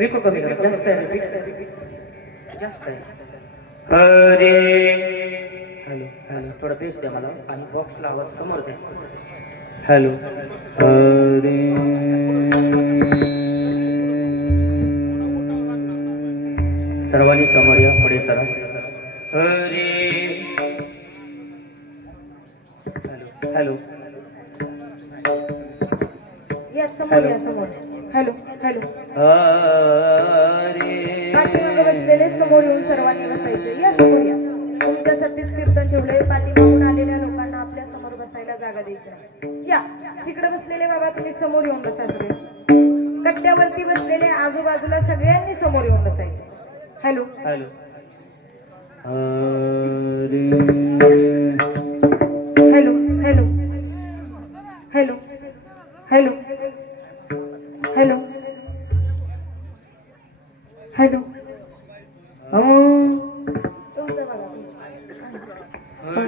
विको कमी करा, जास्त आहे, जास्त आहे. हरे हॅलो हॅलो, थोडं बेस द्या मला आणि बॉक्सला आवाज समोर द्या. हॅलो हरे सर्वांनी समोर या, पुढे सरा. हरे हॅलो. या समोर या समोर. Hello hello. हरे पाठीमागे बसलेले समोर येऊन सर्वांनी बसायचे. या समोर या. तुमच्यासाठीच कीर्तन ठेवलंय. पाठीमागून आलेल्या लोकांना आपल्या समोर बसायला जागा द्यायची नाही. या तिकडे बसलेले बाबा तुम्ही समोर येऊन बसा. सगळे कट्ट्यावरती बसलेले आजूबाजूला सगळ्यांनी समोर येऊन बसायचे. Hello hello. Hello hello hello hello hello hello.